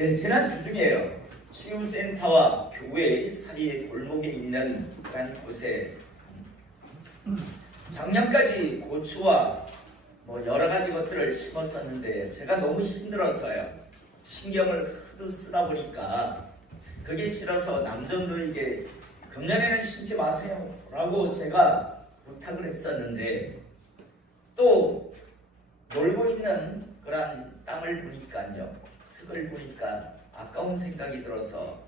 예, 지난 주중에요. 치유센터와 교회 사이의 골목에 있는 그런 곳에 작년까지 고추와 여러 가지 것들을 심었었는데 제가 너무 힘들어서요. 신경을 하도 쓰다 보니까 그게 싫어서 남전도에게 금년에는 심지 마세요 라고 제가 부탁을 했었는데 또 놀고 있는 그런 땅을 보니까요, 흙을 보니까 아까운 생각이 들어서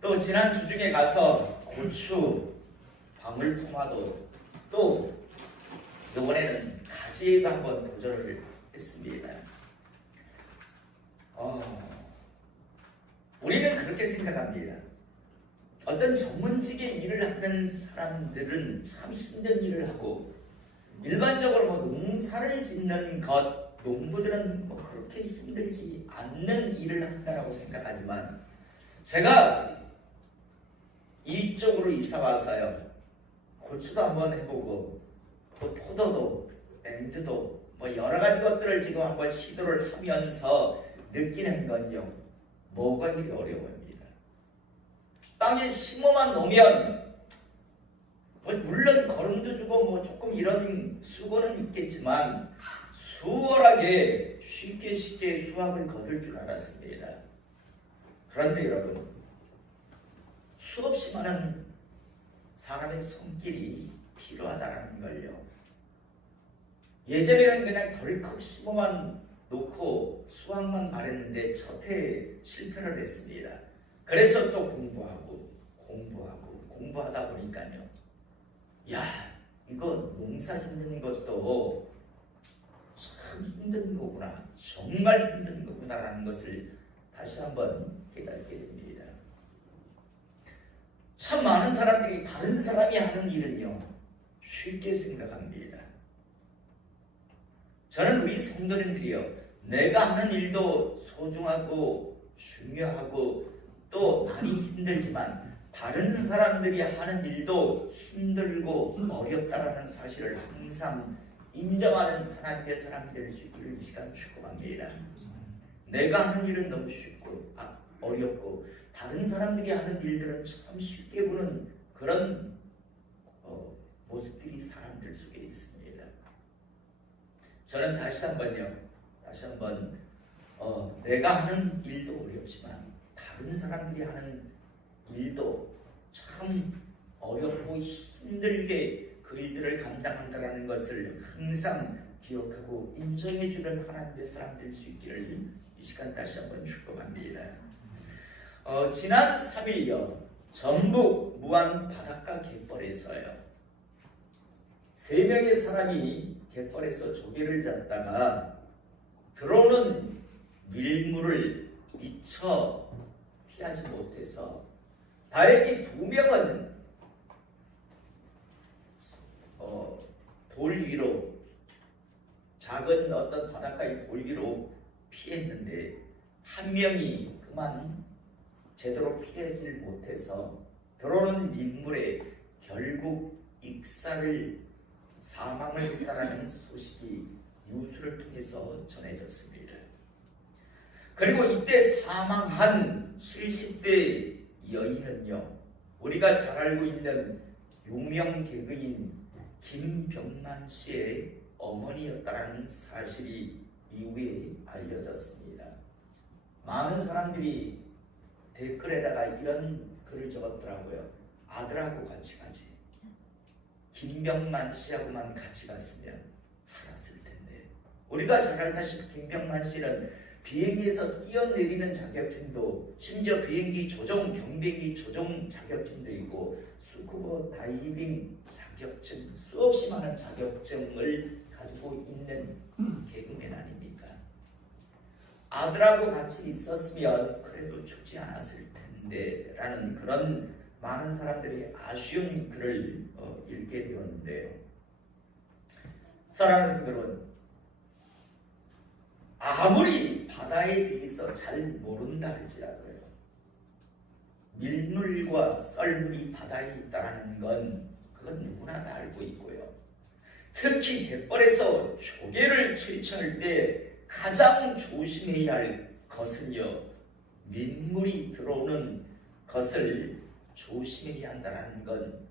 또 지난 주중에 가서 고추, 방울토마토, 또 이번에는 가지에도 한번 도전을 했습니다. 우리는 그렇게 생각합니다. 어떤 전문직의 일을 하는 사람들은 참 힘든 일을 하고, 일반적으로 농사를 짓는 것, 농부들은 그렇게 힘들지 않는 일을 한다라고 생각하지만, 제가 이쪽으로 이사 와서요, 고추도 한번 해보고 또 포도도 밴드도 여러 가지 것들을 지금 한번 시도를 하면서 느끼는 건요, 뭐가 이리 어려워합니다. 땅에 심어만 놓으면 물론 거름도 주고 조금 이런 수고는 있겠지만 수월하게 쉽게 수확을 거둘 줄 알았습니다. 그런데 여러분, 수없이 많은 사람의 손길이 필요하다는 걸요. 예전에는 그냥 덜컥 심어만 놓고 수확만 바랬는데 첫해 실패를 했습니다. 그래서 또 공부하다 보니까요, 야, 이거 농사 짓는 것도 참 힘든 거구나, 정말 힘든 거구나라는 것을 다시 한번 깨닫게 됩니다. 참 많은 사람들이 다른 사람이 하는 일은요, 쉽게 생각합니다. 저는 우리 성도님들이요, 내가 하는 일도 소중하고 중요하고 또 많이 힘들지만 다른 사람들이 하는 일도 힘들고 어렵다라는 사실을 항상 인정하는 하나님의 사람이 될 수 있기를 이 시간 축복합니다. 내가 하는 일은 너무 쉽고 어렵고 다른 사람들이 하는 일들은 참 쉽게 보는 그런 모습들이 사람들 속에 있습니다. 저는 다시 한번 내가 하는 일도 어렵지만 다른 사람들이 하는 일도 참 어렵고 힘들게 그 일들을 감당한다는 것을 항상 기억하고 인정해주는 하나님의 사람 될 수 있기를 이 시간 다시 한번 축복합니다. 지난 3일요, 전북 무안 바닷가 갯벌에서요, 3명의 사람이 갯벌에서 조개를 잡다가 들어오는 밀물을 미처 피하지 못해서 다행히 2명은 돌 위로, 작은 어떤 바닷가의 돌 위로 피했는데 한 명이 그만 제대로 피하지 못해서 들어오는 민물에 결국 사망을 했다라는 소식이 뉴스를 통해서 전해졌습니다. 그리고 이때 사망한 70대 여인은요, 우리가 잘 알고 있는 유명 개그인 김병만 씨의 어머니였다라는 사실이 이후에 알려졌습니다. 많은 사람들이 댓글에다가 이런 글을 적었더라고요. 아들하고 같이 가지, 김병만 씨하고만 같이 갔으면 살았을 텐데. 우리가 잘 알다시피 김병만 씨는 비행기에서 뛰어내리는 자격증도, 심지어 비행기 조종, 경비기 조종 자격증도 있고 스쿠버 다이빙 자격증, 수없이 많은 자격증을 가지고 있는 개그맨 아닙니까? 아들하고 같이 있었으면 그래도 죽지 않았을 텐데 라는 그런 많은 사람들이 아쉬운 글을 읽게 되었는데요. 사랑하는 성도 여러분, 아무리 바다에 대해서 잘 모른다 할지라도요, 밀물과 썰물이 바다에 있다는 건 그건 누구나 다 알고 있고요. 특히 갯벌에서 조개를 채취할 때 가장 조심해야 할 것은요, 민물이 들어오는 것을 조심해야 한다는 건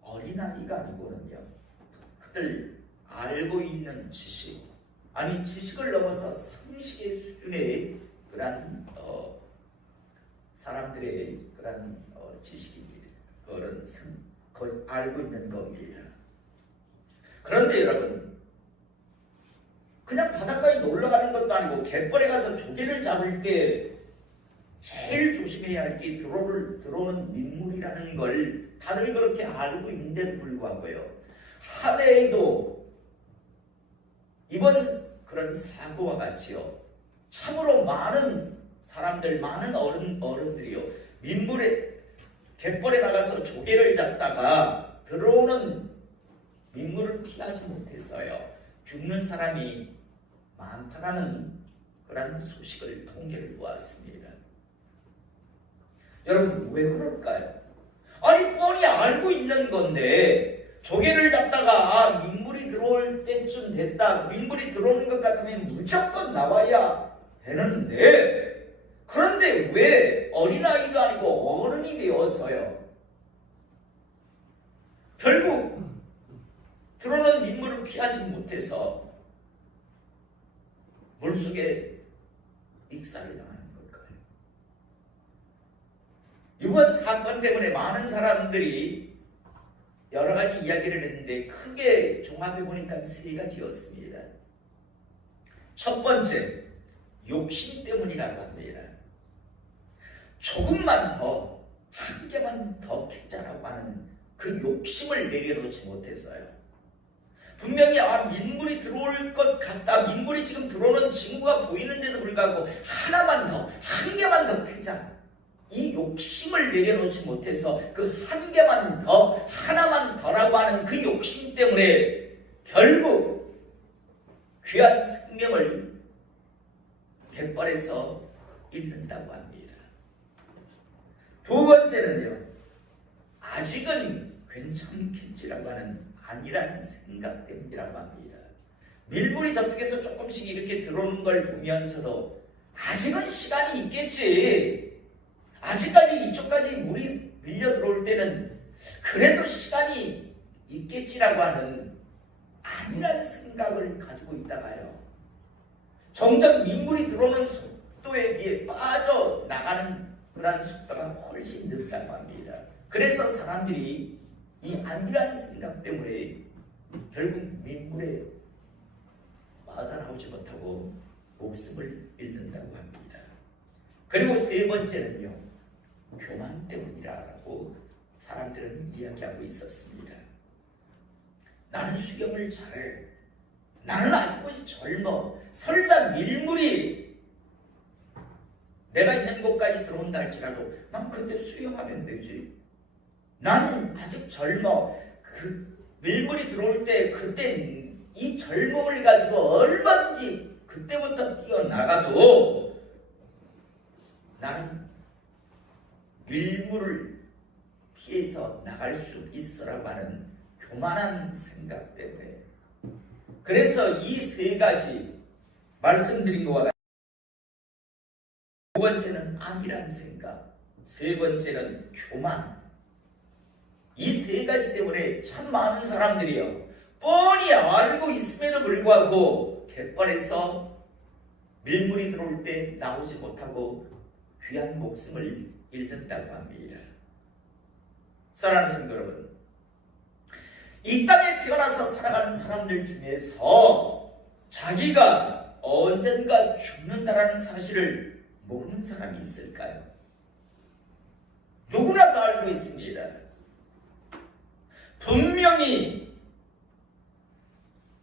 어린아이가 아니고는요, 그들 알고 있는 지식, 아니 지식을 넘어서 상식의 수준의 그런 사람들의 그런 지식입니다. 그런 알고 있는 겁니다. 그런데 여러분, 그냥 바닷가에 놀러 가는 것도 아니고 갯벌에 가서 조개를 잡을 때 제일 조심해야 할 게 들어오는 민물이라는 걸 다들 그렇게 알고 있는데도 불구하고요, 한 해에도 이번 그런 사고와 같이요, 참으로 많은 사람들, 많은 어른들이요, 갯벌에 나가서 조개를 잡다가 들어오는 민물을 피하지 못했어요. 죽는 사람이 많다라는 그런 소식을, 통계를 보았습니다. 여러분, 왜 그럴까요? 아니 뻔히 알고 있는 건데, 조개를 잡다가 민물이 들어올 때쯤 됐다, 민물이 들어오는 것 같으면 무조건 나와야 되는데, 그런데 왜 어린아이도 아니고 어른이 되어서요, 결국 들어오는 민물을 피하지 못해서 물속에 익사를 당하는 걸까요? 이번 사건 때문에 많은 사람들이 여러 가지 이야기를 했는데 크게 종합해 보니까 세 가지였습니다. 첫 번째, 욕심 때문이라고 합니다. 조금만 더, 한 개만 더 캐자라고 하는 그 욕심을 내려놓지 못했어요. 분명히 민물이 들어올 것 같다, 민물이 지금 들어오는 징후가 보이는데도 불구하고 하나만 더, 한 개만 더 캐자, 이 욕심을 내려놓지 못해서 그 한 개만 더, 하나만 더라고 하는 그 욕심 때문에 결국 귀한 생명을 갯벌에서 잃는다고 합니다. 두 번째는요, 아직은 괜찮겠지라고 하는 아니라는 생각 때문이라고 합니다. 밀물이 저쪽에서 조금씩 이렇게 들어오는 걸 보면서도 아직은 시간이 있겠지, 아직까지 이쪽까지 물이 밀려 들어올 때는 그래도 시간이 있겠지라고 하는 아니라는 생각을 가지고 있다가요, 정작 민물이 들어오는 속도에 비해 빠져나가는 그런 속도가 훨씬 늦다고 합니다. 그래서 사람들이 이 아니라는 생각 때문에 결국 민물에 빠져나오지 못하고 목숨을 잃는다고 합니다. 그리고 세 번째는요, 교만 때문이라고 사람들은 이야기하고 있었습니다. 나는 수영을 잘해, 나는 아직까지 젊어, 설사 밀물이 내가 있는 곳까지 들어온다 할지라도 난 그때 수영하면 되지, 나는 아직 젊어, 그 밀물이 들어올 때 그때 이 젊음을 가지고 얼마든지 그때부터 뛰어나가도 나는 밀물을 피해서 나갈 수 있어라고 하는 교만한 생각 때문에, 그래서 이 세 가지 말씀드린 것과 같이, 두 번째는 악이라는 생각, 세 번째는 교만, 이 세 가지 때문에 참 많은 사람들이요, 뻔히 알고 있음에도 불구하고 갯벌에서 밀물이 들어올 때 나오지 못하고 귀한 목숨을 잃는다고 합니다. 사랑하는 성도 여러분, 이 땅에 태어나서 살아가는 사람들 중에서 자기가 언젠가 죽는다라는 사실을 모르는 사람이 있을까요? 누구나 다 알고 있습니다. 분명히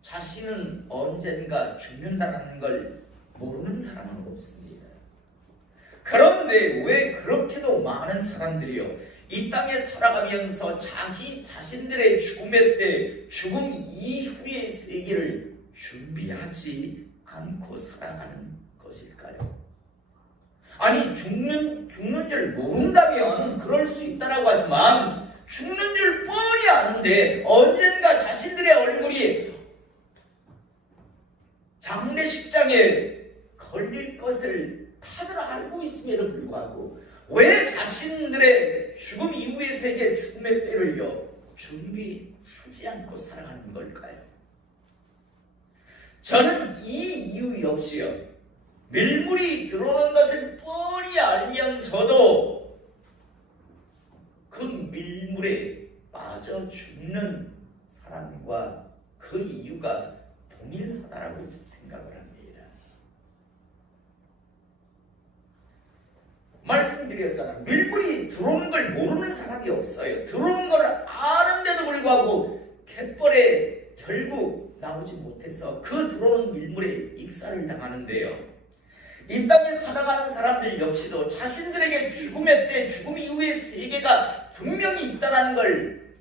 자신은 언젠가 죽는다라는 걸 모르는 사람은 없습니다. 그런데 왜 그렇게도 많은 사람들이요, 이 땅에 살아가면서 자신들의 죽음의 때, 죽음 이후의 세계를 준비하지 않고 살아가는 것일까요? 아니, 죽는 줄 모른다면 그럴 수 있다라고 하지만, 죽는 줄 뻔히 아는데 언젠가 자신들의 얼굴이 장례식장에 걸릴 것을 다들 알고 있음에도 불구하고 왜 자신들의 죽음 이후의 세계, 죽음의 때를요 준비하지 않고 살아가는 걸까요? 저는 이 이유 역시요 밀물이 들어오는 것을 뻔히 알면서도 그 밀물에 빠져 죽는 사람과 그 이유가 동일하다라고 생각을 합니다. 말씀드렸잖아요. 밀물이 들어오는 걸 모르는 사람이 없어요. 들어오는 걸 아는데도 불구하고 갯벌에 결국 나오지 못해서 그 들어오는 밀물에 익사를 당하는데요. 이 땅에 살아가는 사람들 역시도 자신들에게 죽음의 때, 죽음 이후의 세계가 분명히 있다는 걸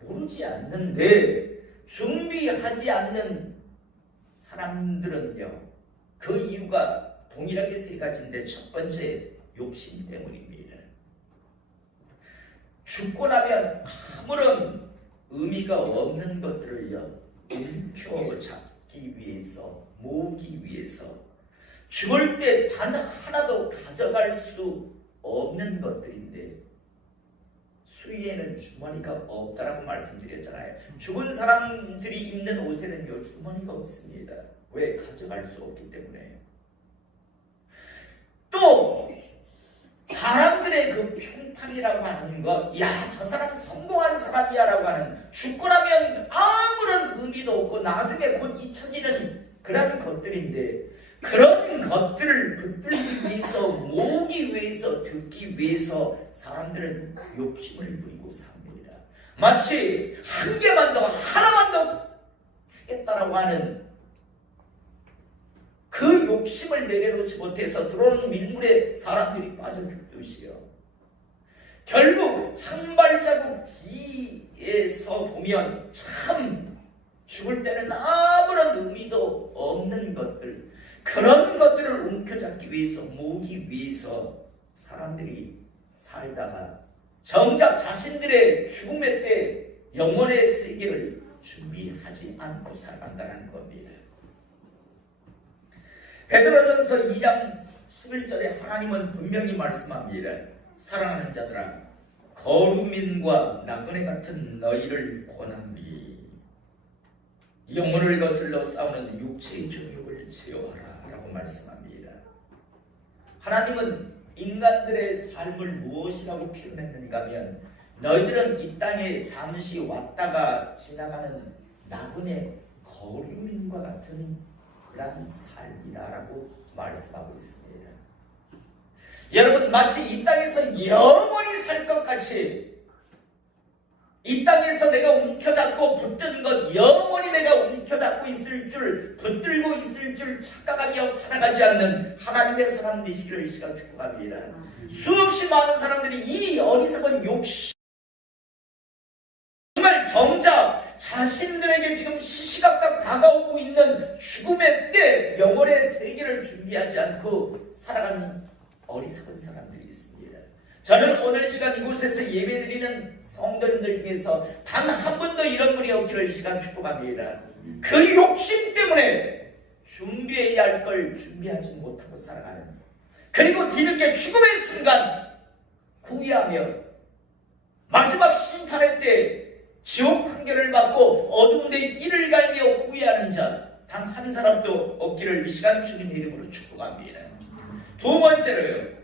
모르지 않는데 준비하지 않는 사람들은요. 그 이유가 동일하게 세 가지인데 첫 번째 욕심 때문입니다. 죽고 나면 아무런 의미가 없는 것들을요 움켜잡기 위해서, 모으기 위해서 죽을 때 단 하나도 가져갈 수 없는 것들인데 수위에는 주머니가 없다라고 말씀드렸잖아요. 죽은 사람들이 입는 옷에는요 주머니가 없습니다. 왜? 가져갈 수 없기 때문에. 또 사람들의 그 평판이라고 하는 것, 야, 저 사람은 성공한 사람이야 라고 하는, 죽고 나면 아무런 의미도 없고 나중에 곧 잊혀지는 그런 것들인데 그런 것들을 붙들기 위해서, 모으기 위해서, 듣기 위해서 사람들은 욕심을 부리고 삽니다. 마치 한 개만 더, 하나만 더 하겠다라고 하는 그 욕심을 내려놓지 못해서 들어오는 밀물에 사람들이 빠져 죽듯이요. 결국 한 발자국 뒤에서 보면 참 죽을 때는 아무런 의미도 없는 것들, 그런 것들을 움켜잡기 위해서, 모으기 위해서 사람들이 살다가 정작 자신들의 죽음의 때 영원의 세계를 준비하지 않고 살아간다는 겁니다. 베드로전서 2장 11절에 하나님은 분명히 말씀합니다. 사랑하는 자들아, 거룩민과 나그네 같은 너희를 권하노니 영혼을 거슬러 싸우는 육체의 정욕을 제어하라 라고 말씀합니다. 하나님은 인간들의 삶을 무엇이라고 표현했는가 하면 너희들은 이 땅에 잠시 왔다가 지나가는 나그네 거룩민과 같은 그런 삶이다라고 말씀하고 있습니다. 여러분, 마치 이 땅에서 영원히 살 것 같이 이 땅에서 내가 움켜잡고 붙든 것 영원히 내가 움켜잡고 있을 줄, 붙들고 있을 줄 착각하며 살아가지 않는 하나님의 사람 되시기를 이 시간 축복합니다. 수없이 많은 사람들이 이 어리석은 욕심, 정말 정작 자신들에게 지금 시시각각 다가오고 있는 죽음의 때 영혼의 세계를 준비하지 않고 살아가는 어리석은 사람들이 있습니다. 저는 오늘 시간 이곳에서 예배드리는 성도님들 중에서 단 한 번도 이런 분이 없기를 이 시간 축복합니다. 그 욕심 때문에 준비해야 할 걸 준비하지 못하고 살아가는, 그리고 뒤늦게 죽음의 순간 후회하며 마지막 심판의 때 지옥 판결을 받고 어두운 데 이를 갈며 후회하는 자 단 한 사람도 없기를 이 시간 주님의 이름으로 축복합니다. 두 번째로요,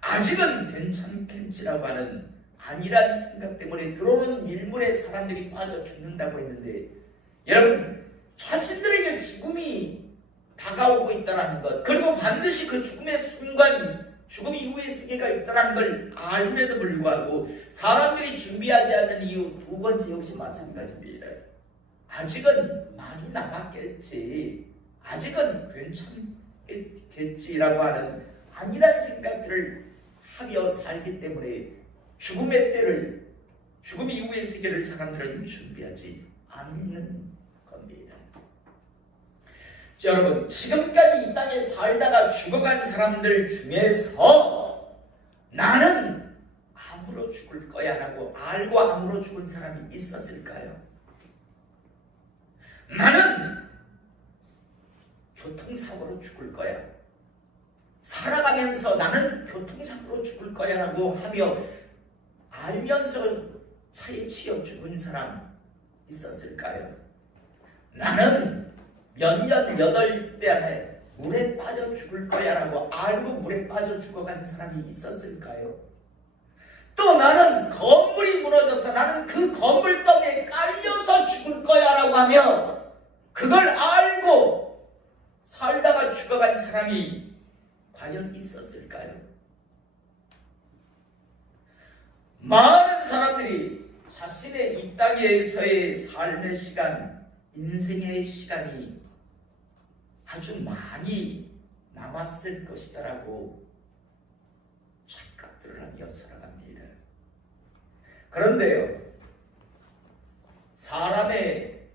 아직은 괜찮겠지라고 하는 아니란 생각 때문에 들어오는 밀물에 사람들이 빠져 죽는다고 했는데, 여러분, 자신들에게 죽음이 다가오고 있다는 것, 그리고 반드시 그 죽음의 순간, 죽음 이후의 세계가 있다는 걸 알면도 불구하고 사람들이 준비하지 않는 이유 두 번째 역시 마찬가지입니다. 아직은 많이 나갔겠지, 아직은 괜찮겠지라고 하는 아니란 생각들을 하며 살기 때문에 죽음의 때를, 죽음 이후의 세계를 사람들은 준비하지 않는 겁니다. 여러분, 지금까지 이 땅에 살다가 죽어간 사람들 중에서 나는 암으로 죽을 거야 라고 알고 암으로 죽은 사람이 있었을까요? 나는 교통사고로 죽을 거야. 살아가면서 나는 교통사고로 죽을 거야 라고 하며 알면서 차에 치여 죽은 사람 있었을까요? 나는 몇 년, 8대 안에 물에 빠져 죽을 거야 라고 알고 물에 빠져 죽어간 사람이 있었을까요? 또 나는 건물이 무너져서 나는 그 건물덩이에 깔려서 죽을 거야 라고 하며 그걸 알고 살다가 죽어간 사람이 과연 있었을까요? 많은 사람들이 자신의 이 땅에서의 삶의 시간, 인생의 시간이 아주 많이 남았을 것이다라고 착각들을 하며 살아갑니다. 그런데요, 사람의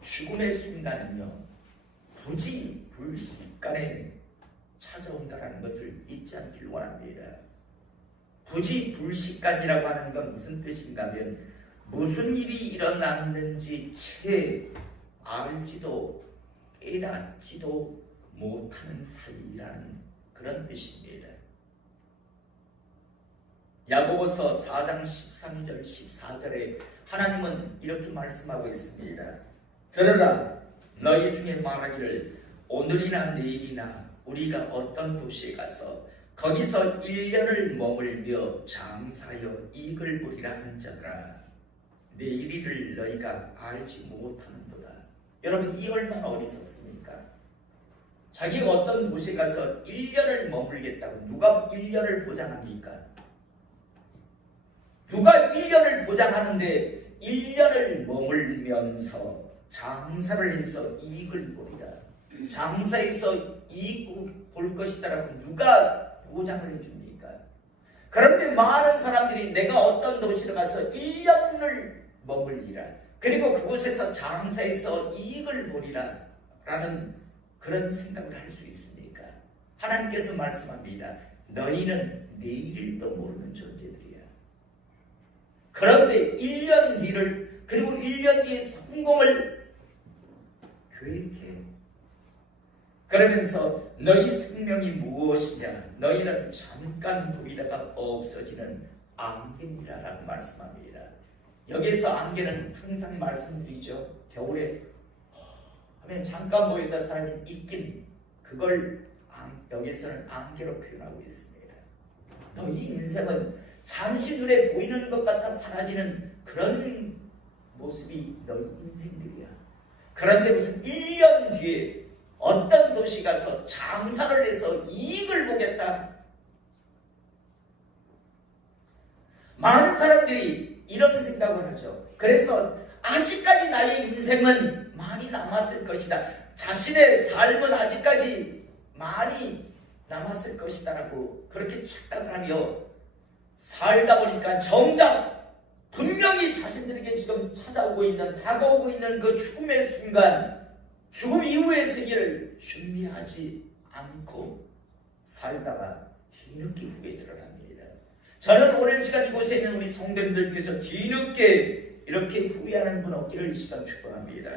죽음의 순간은요, 부지불식간에 찾아온다라는 것을 잊지 않기를 원합니다. 부지불식간이라고 하는 건 무슨 뜻인가 하면 무슨 일이 일어났는지 채 알지도 깨닫지도 못하는 사이라는 그런 뜻입니다. 야고보서 4장 13절 14절에 하나님은 이렇게 말씀하고 있습니다. 들으라, 너희 중에 말하기를 오늘이나 내일이나 우리가 어떤 도시에 가서 거기서 1년을 머물며 장사하여 이익을 보리라 하는 자들아, 내일일을 너희가 알지 못하는도다. 여러분, 이 얼마나 어리석습니까? 자기가 어떤 도시에 가서 1년을 머물겠다고 누가 1년을 보장합니까? 누가 1년을 보장하는데 1년을 머물면서 장사를 해서 이익을 보리라. 장사해서 이익 볼 것이다라고 누가 보장을 해줍니까? 그런데 많은 사람들이 내가 어떤 도시를 가서 1년을 머물리라, 그리고 그곳에서 장사해서 이익을 보리라 라는 그런 생각을 할 수 있습니까? 하나님께서 말씀합니다. 너희는 내일도 모르는 존재들이야. 그런데 1년 뒤를, 그리고 1년 뒤의 성공을 계획해. 그러면서 너희 생명이 무엇이냐? 너희는 잠깐 보이다가 없어지는 안개니라 라고 말씀합니다. 여기에서 안개는 항상 말씀드리죠. 겨울에 하면 잠깐 보이다 사람이 있긴, 그걸 여기에서는 안개로 표현하고 있습니다. 너희 인생은 잠시 눈에 보이는 것 같아 사라지는 그런 모습이 너희 인생들이야. 그런데 무슨 1년 뒤에 어떤 도시 가서 장사를 해서 이익을 보겠다. 많은 사람들이 이런 생각을 하죠. 그래서 아직까지 나의 인생은 많이 남았을 것이다. 자신의 삶은 아직까지 많이 남았을 것이다 라고 그렇게 착각을 하며 살다 보니까 정작 분명히 자신들에게 지금 찾아오고 있는, 다가오고 있는 그 죽음의 순간, 죽음 이후의 세계를 준비하지 않고 살다가 뒤늦게 후회들을 합니다. 저는 오랜 시간 이곳에 있는 우리 성도님들 중에서 뒤늦게 이렇게 후회하는 분 없기를 이 시간 축복합니다.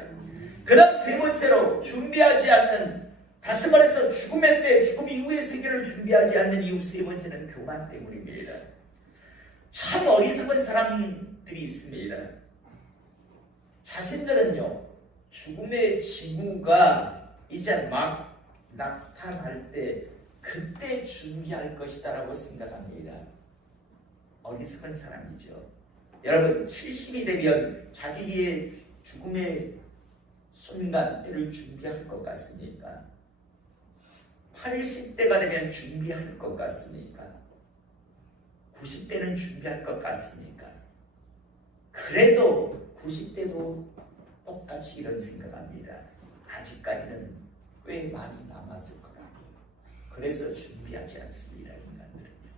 그 다음 세 번째로 준비하지 않는, 다시 말해서 죽음의 때, 죽음 이후의 세계를 준비하지 않는 이유 세 번째는 교만 때문입니다. 참 어리석은 사람들이 있습니다. 자신들은요, 죽음의 징후가 이제 막 나타날 때 그때 준비할 것이다 라고 생각합니다. 어리석은 사람이죠. 여러분, 70이 되면 자기의 죽음의 순간 때를 준비할 것 같습니까? 80대가 되면 준비할 것 같습니까? 90대는 준비할 것 같습니까? 그래도 90대도 똑같이 이런 생각합니다. 아직까지는 꽤 많이 남았을 거라고. 그래서 준비하지 않습니다. 인간들은요.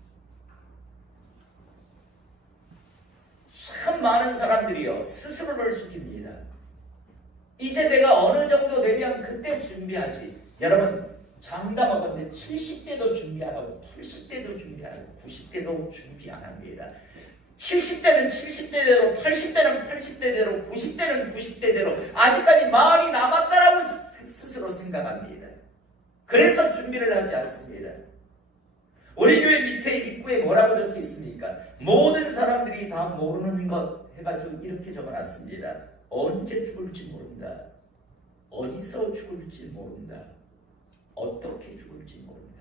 참 많은 사람들이요, 스스로를 속입니다. 이제 내가 어느 정도 되면 그때 준비하지. 여러분, 장담하건대 70대도 준비 안 하고 80대도 준비 안 하고 90대도 준비 안 합니다. 70대는 70대대로, 80대는 80대대로, 90대는 90대대로 아직까지 많이 남았다라고 스스로 생각합니다. 그래서 준비를 하지 않습니다. 우리 교회 밑에 입구에 뭐라고 적혀 있습니까? 모든 사람들이 다 모르는 것 해가지고 이렇게 적어놨습니다. 언제 죽을지 모른다. 어디서 죽을지 모른다. 어떻게 죽을지 모른다.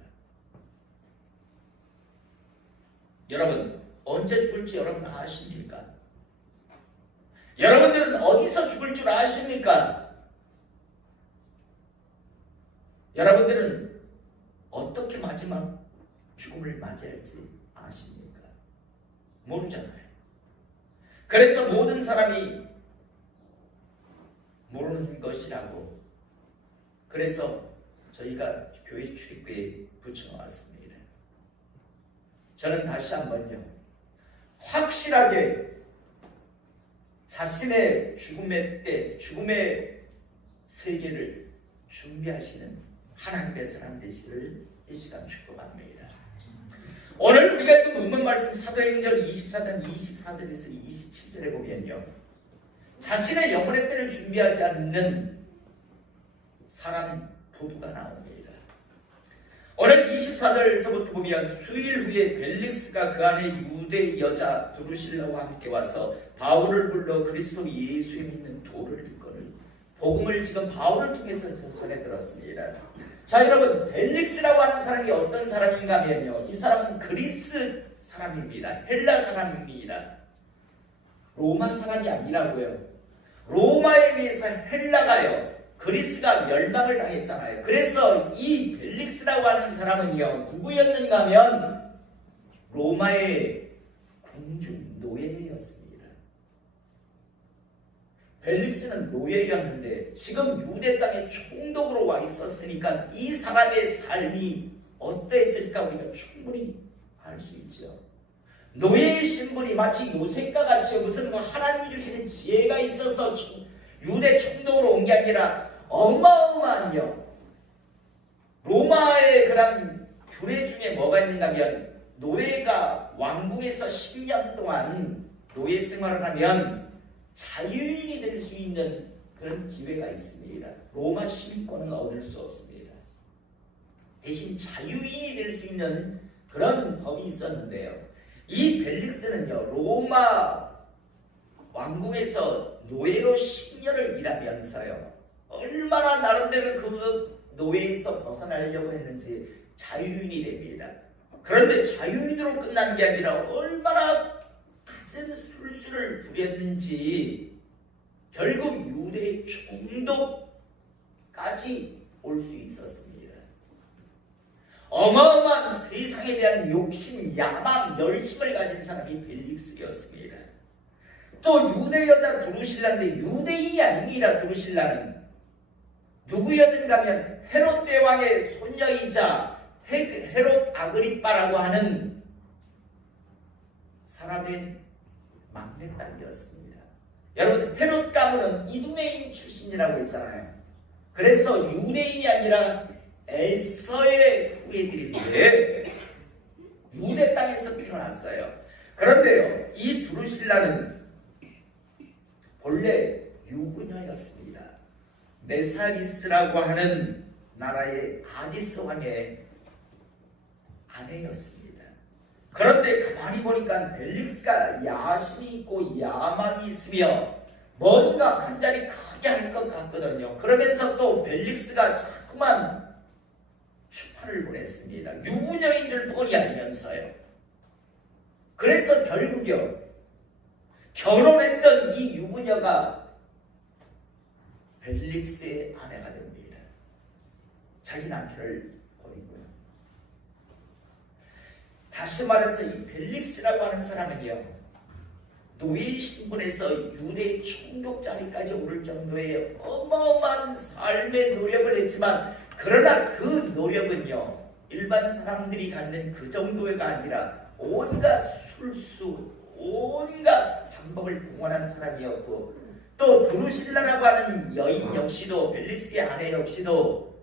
여러분, 언제 죽을지 여러분 아십니까? 여러분들은 어디서 죽을 줄 아십니까? 여러분들은 어떻게 마지막 죽음을 맞이할지 아십니까? 모르잖아요. 그래서 모든 사람이 모르는 것이라고 그래서 저희가 교회 출입구에 붙여놨습니다. 저는 다시 한번요, 확실하게 자신의 죽음의 때, 죽음의 세계를 준비하시는 하나님의 사람 되시기를 이 시간 축복합니다. 오늘 우리가 또 본문 말씀 사도행전 24장 24절에서 27절에 보면요, 자신의 영혼의 때를 준비하지 않는 사람 부부가 나옵니다. 오늘 24절에서부터 보면 수일 후에 벨릭스가 그 안에 유대 여자 드루실라와 함께 와서 바울을 불러 그리스도 예수에 믿는 도를 듣거늘 복음을 지금 바울을 통해서 전해 들었습니다. 자, 여러분, 벨릭스라고 하는 사람이 어떤 사람인가 하면요, 이 사람은 그리스 사람입니다. 헬라 사람입니다. 로마 사람이 아니라고요. 로마에 비해서 헬라가요, 그리스가 멸망을 당했잖아요. 그래서 이 벨릭스라고 하는 사람은요, 누구였는가 하면 로마의 공중 노예였습니다. 벨릭스는 노예였는데 지금 유대 땅에 총독으로 와 있었으니까 이 사람의 삶이 어땠을까 우리가 충분히 알 수 있죠. 노예의 신분이 마치 요셉과 같이 무슨 하나님이 주시는 지혜가 있어서 유대 총독으로 온 게 아니라 어마어마한요, 로마의 그런 규례 중에 뭐가 있는가 하면 노예가 왕궁에서 10년 동안 노예 생활을 하면 자유인이 될 수 있는 그런 기회가 있습니다. 로마 시민권은 얻을 수 없습니다. 대신 자유인이 될 수 있는 그런 법이 있었는데요, 이 벨릭스는요, 로마 왕궁에서 노예로 10년을 일하면서요, 얼마나 나름대로 그 노예에서 벗어나려고 했는지 자유인이 됩니다. 그런데 자유인으로 끝난 게 아니라 얼마나 큰 술수를 부렸는지 결국 유대 총독까지 올 수 있었습니다. 어마어마한 세상에 대한 욕심, 야망, 열심을 가진 사람이 벨릭스였습니다. 또 유대 여자 드루실라인데 유대인이 아닙니다. 드루실라는 누구였는가 하면 헤롯 대왕의 손녀이자 헤롯 아그리빠라고 하는 사람의 막내딸이었습니다. 여러분, 헤롯 가문은 이두메인 출신이라고 했잖아요. 그래서 유대인이 아니라 에서의 후예들인데 유대 땅에서 태어났어요. 그런데요, 이 드루실라는 본래 유부녀였습니다. 메사리스라고 하는 나라의 아지스 왕의 아내였습니다. 그런데 가만히 보니까 벨릭스가 야심이 있고 야망이 있으며 뭔가 한 자리 크게 할 것 같거든요. 그러면서 또 벨릭스가 자꾸만 추파를 보냈습니다. 유부녀인 줄 뻔히 알면서요. 그래서 결국요, 결혼했던 이 유부녀가 벨릭스의 아내가 됩니다. 자기 남편을 버리고요. 다시 말해서 이 벨릭스라고 하는 사람은요, 노예 신분에서 유대 총독 자리까지 오를 정도의 어마어마한 삶의 노력을 했지만, 그러나 그 노력은요, 일반 사람들이 갖는 그 정도가 아니라 온갖 술수, 온갖 방법을 동원한 사람이었고, 또 드루실라라고 하는 여인 역시도, 벨릭스의 아내 역시도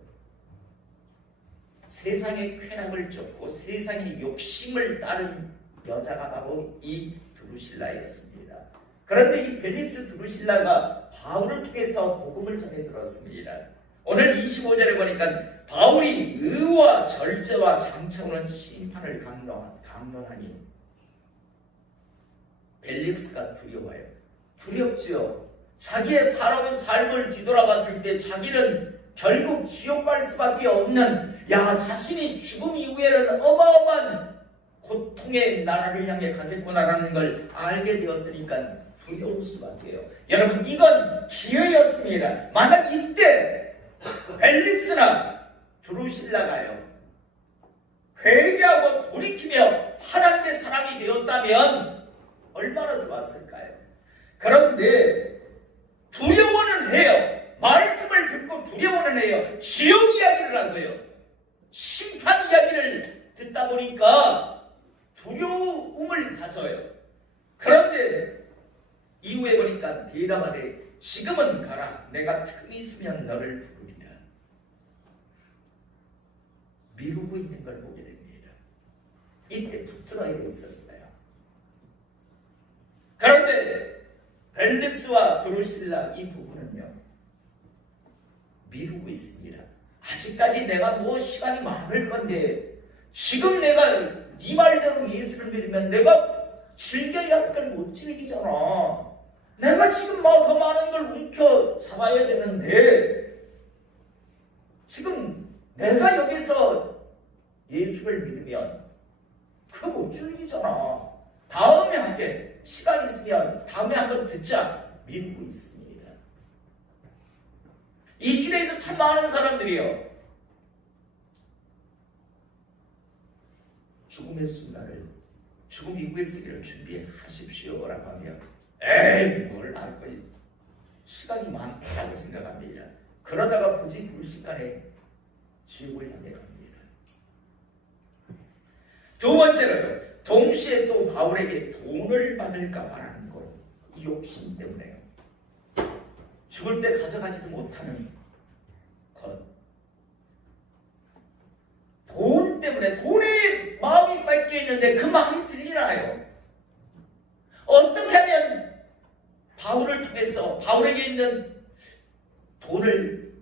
세상의 쾌락을 쫓고 세상의 욕심을 따른 여자가 바로 이 드루실라였습니다. 그런데 이 벨릭스 드루실라가 바울을 통해서 복음을 전해 들었습니다. 오늘 25절에 보니까 바울이 의와 절제와 장차오는 심판을 강론하니 벨릭스가 두려워요. 두렵지요. 자기의 사람의 삶을 뒤돌아봤을 때 자기는 결국 지옥 갈 수밖에 없는, 자신이 죽음 이후에는 어마어마한 고통의 나라를 향해 가겠구나라는 걸 알게 되었으니까 두려울 수밖에요. 여러분, 이건 기회였습니다. 만약 이때 벨릭스나 드루실라가요 회개하고 돌이키며 하나님의 사람이 되었다면 얼마나 좋았을까요? 그런데 두려워는 해요. 말씀을 듣고 두려워는 해요. 지옥 이야기를 하고요. 심판 이야기를 듣다 보니까 두려움을 가져요. 그런데 이후에 보니까 대답하되 지금은 가라. 내가 틈이 있으면 너를 부르리라. 미루고 있는 걸 보게 됩니다. 이때 붙들어야 있었어요. 그런데 벨릭스와 드루실라 이 부부는요, 미루고 있습니다. 아직까지 내가 시간이 많을 건데 지금 내가 네 말대로 예수를 믿으면 내가 즐겨야 할 걸 못 즐기잖아. 내가 지금 더 많은 걸 움켜 잡아야 되는데 지금 내가 여기서 예수를 믿으면 그거 못 즐기잖아. 다음에 할게. 시간 있으면 다음에 한번 듣자. 미루고 있습니다. 이 시대에도 참 많은 사람들이요, 죽음의 순간을, 죽음 이후의 세계를 준비하십시오라고 하면 에이 뭘 알고 시간이 많다고 생각합니다. 그러다가 굳이 불시간에 지옥을 향해 갑니다. 두 번째로요, 동시에 또 바울에게 돈을 받을까 말하는 것, 이 욕심 때문에요. 죽을 때 가져가지도 못하는 것, 돈 때문에, 돈에 마음이 뺏겨 있는데 그 마음이 들리나요? 어떻게 하면 바울을 통해서 바울에게 있는 돈을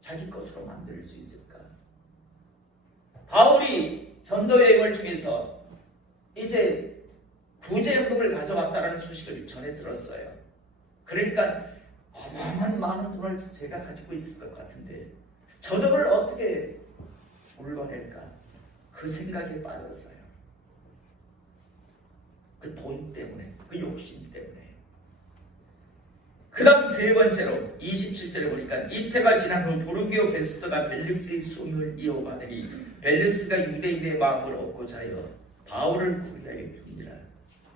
자기 것으로 만들 수 있을까? 바울이 전도 여행을 통해서 이제 구제연금을 가져왔다는 소식을 전해 들었어요. 그러니까 어마어마한 많은 돈을 제가 가지고 있을 것 같은데 저덕을 어떻게 물러낼까? 그 생각에 빠졌어요. 그 돈 때문에, 그 욕심 때문에. 그 다음 세 번째로 27절에 보니까 이태가 지난 후 보르기오 베스더가 벨릭스의 손을 이어받으니 벨릭스가 유대인의 마음을 얻고자 하여 바울을 구리하여 둡니다.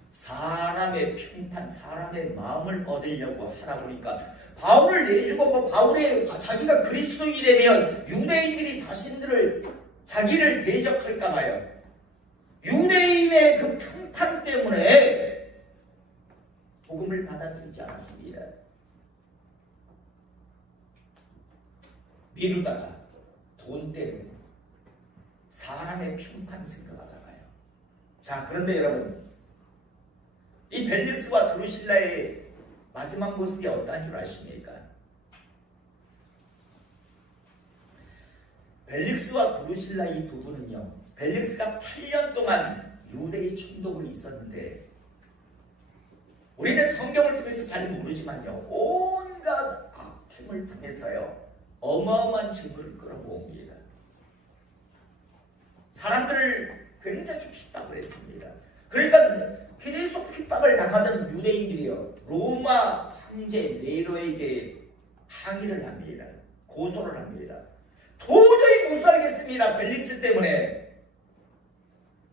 사람의 평판, 사람의 마음을 얻으려고 하다 보니까 바울을 내주고 바울의 자기가 그리스도인이라면 유대인들이 자기를 대적할까 봐요. 유대인의 그 평판 때문에 복음을 받아들이지 않았습니다. 미루다가 돈 때문에 사람의 평판 생각하다가요. 자, 그런데 여러분, 이 벨릭스와 드루실라의 마지막 모습이 어떠한 줄 아십니까? 벨릭스와 드루실라 이 부부는요, 벨릭스가 8년 동안 유대의 총독을 있었는데, 우리는 성경을 통해서 잘 모르지만요, 온갖 악행을 통해서요 어마어마한 재물을 끌어모읍니다. 사람들을 굉장히 핍박을 했습니다. 그러니까 계속 핍박을 당하던 유대인들이요, 로마 황제 네로에게 항의를 합니다. 고소를 합니다. 도저히 못 살겠습니다. 벨릭스 때문에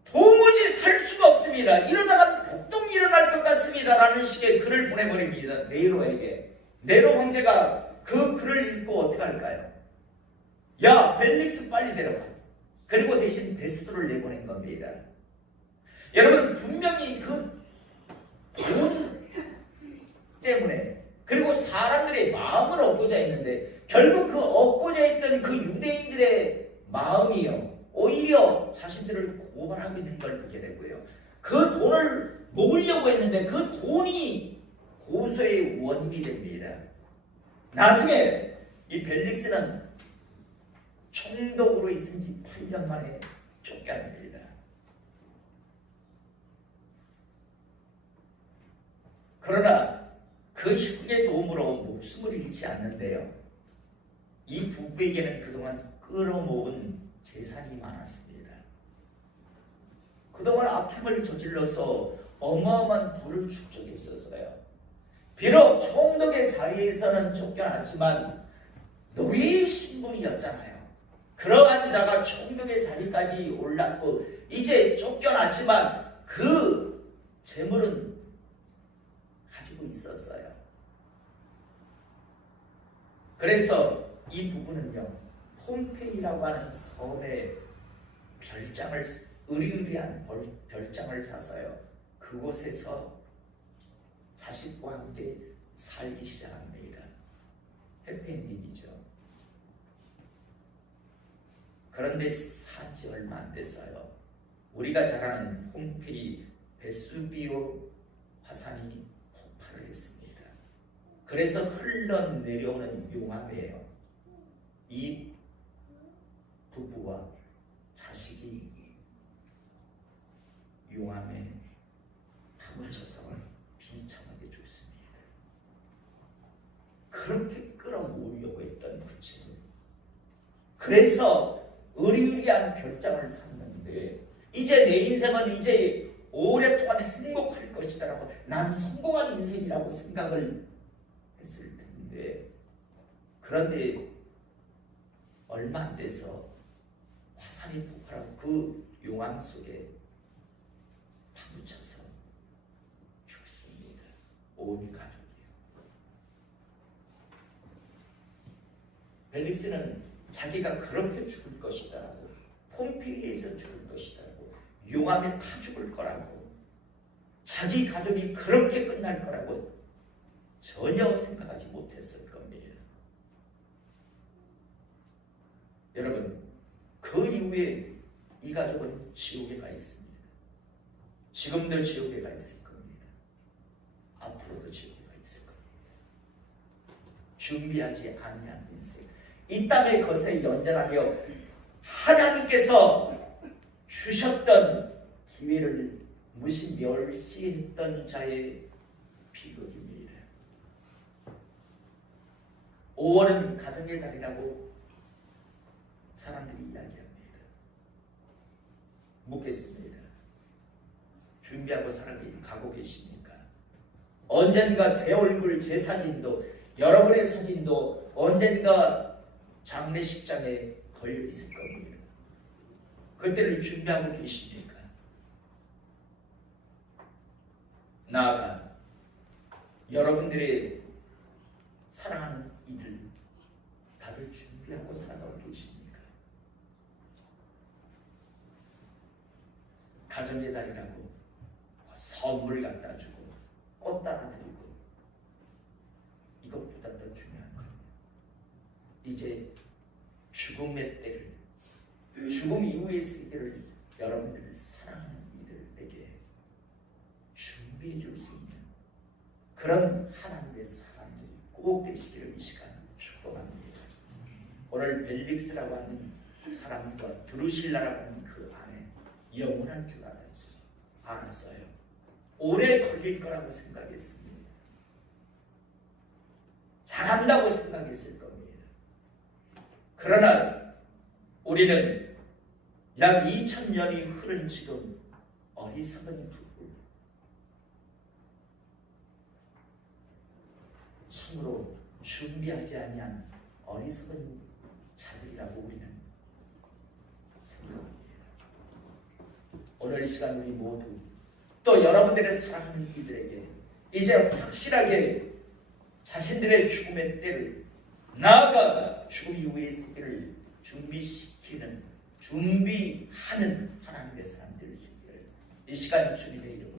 도무지 살 수가 없습니다. 이러다가 폭동이 일어날 것 같습니다. 라는 식의 글을 보내버립니다. 네로에게. 네로 황제가 그 글을 읽고 어떻게 할까요? 야, 벨릭스 빨리 데려가. 그리고 대신 베스도를 내보낸 겁니다. 여러분, 분명히 그 돈 때문에, 그리고 사람들의 마음을 얻고자 했는데 결국 그 얻고자 했던 그 유대인들의 마음이요, 오히려 자신들을 고발하고 있는 걸 보게 되고요. 그 돈을 모으려고 했는데 그 돈이 고소의 원인이 됩니다. 나중에 이 벨릭스는 총독으로 있은 지 8년 만에 쫓겨납니다. 그러나 그 형의 도움으로 목숨을 잃지 않는데요. 이 부부에게는 그동안 끌어모은 재산이 많았습니다. 그동안 악행을 저질러서 어마어마한 부를 축적했었어요. 비록 총독의 자리에서는 쫓겨났지만 노예의 신분이었잖아요. 그러한 자가 총독의 자리까지 올랐고 이제 쫓겨났지만 그 재물은 가지고 있었어요. 그래서 이 부부는요, 폼페이라고 하는 섬에 의리의리한 별장을 샀어요. 그곳에서 자식과 함께 살기 시작합니다. 해피엔딩이죠. 그런데 산지 얼마 안 됐어요. 우리가 잘 아는 폼페이 베수비오 화산이 폭발을 했습니다. 그래서 흘러내려오는 용암이에요. 이 부부와 자식이 용암에 파묻혀서 비참하게 죽습니다. 그렇게 끌어모으려고 했던 그 재물, 그래서 의리의리한 별장을 샀는데 이제 내 인생은 이제 오랫동안 행복할 것이다라고, 난 성공한 인생이라고 생각을 했을 텐데, 그런데 얼마 안 돼서 화산이 폭발하고 그 용암 속에 파묻혀서 죽습니다. 온 가족이요. 벨릭스는 자기가 그렇게 죽을 것이다라고, 폼페이에서 죽을 것이다라고, 용암에 타 죽을 거라고, 자기 가족이 그렇게 끝날 거라고 전혀 생각하지 못했을 겁니다. 여러분, 그 이후에 이 가족은 지옥에 가 있습니다. 지금도 지옥에 가 있을 겁니다. 앞으로도 지옥에 가 있을 겁니다. 준비하지 아니한 인생, 이 땅의 것에 연연하며 하나님께서 주셨던 기회를 무시 멸시했던 자의 비극입니다. 5월은 가정의 달이라고 사람들이 이야기합니다. 묻겠습니다. 준비하고 가고 계십니까? 언젠가 제 얼굴, 제 사진도, 여러분의 사진도 언젠가 장례식장에 걸려 있을 겁니다. 그때를 준비하고 계십니까? 나아가 여러분들의 사랑하는 이들 다들 준비하고 살아가고 계십니까? 가정의 달이라고 선물 갖다 주고 꽃 따라 드리고, 이것보다 더 중요한 건 이제 죽음의 때를, 죽음 이후의 세계를 여러분들을 사랑하는 이들에게 준비해 줄 수 있는 그런 하나님의 사람들이 꼭 되시기를 이 시간 축복합니다. 오늘 벨릭스라고 하는 사람과 드루실라라고 하는 그 안에 영원할 줄 알았어요. 오래 걸릴 거라고 생각했습니다. 잘한다고 생각했을 겁니다. 그러나 우리는 약 2000년이 흐른 지금 어리석은 부부, 참으로 준비하지 아니한 어리석은 자들이라고 우리는 생각합니다. 오늘 이 시간 우리 모두 또 여러분들의 사랑하는 이들에게 이제 확실하게 자신들의 죽음의 때를, 나아가 죽음 이후의 세계를 준비하는 하나님의 사람 될 수 있기를 이 시간 주님의 이름으로